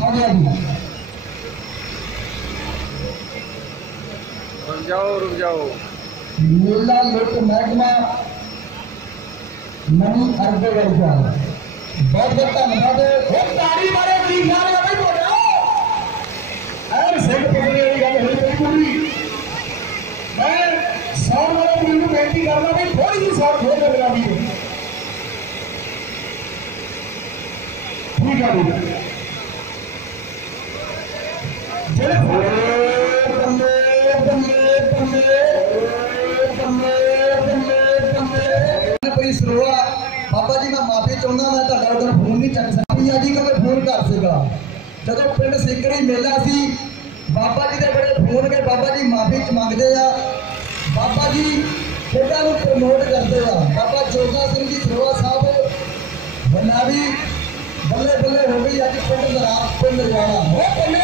आ गया जी। रुक जाओ। मेला लुट महकमा मनी अर्ज वर्गा बहुत बहुत धन्यवाद। ताड़ी मारे गरीब नाल भाई बोलो ऐन सिंह पकड़ने वाली गल होई बड़ी पूरी। मैं सौर वाले वीर को बेनती करना भी थोड़ी जी सौर खोल के गुलामी को ठीक है जी। बाबा जी मैं माफी चाहना मैं उधर फोन नहीं चक सकती जी क्योंकि फोन कर सका जो पिंड सिकड़ी मेला सी बाबा जी के बड़े फोन के बाबा जी माफी मंगते हैं। बाबा जी खेलों को प्रमोट करते हैं। बाबा जोगा सिंह जी सरोआ साहब बनावी बल्ले बल्ले हो गई अज पिंड नराज पिंड जाना वो पिंड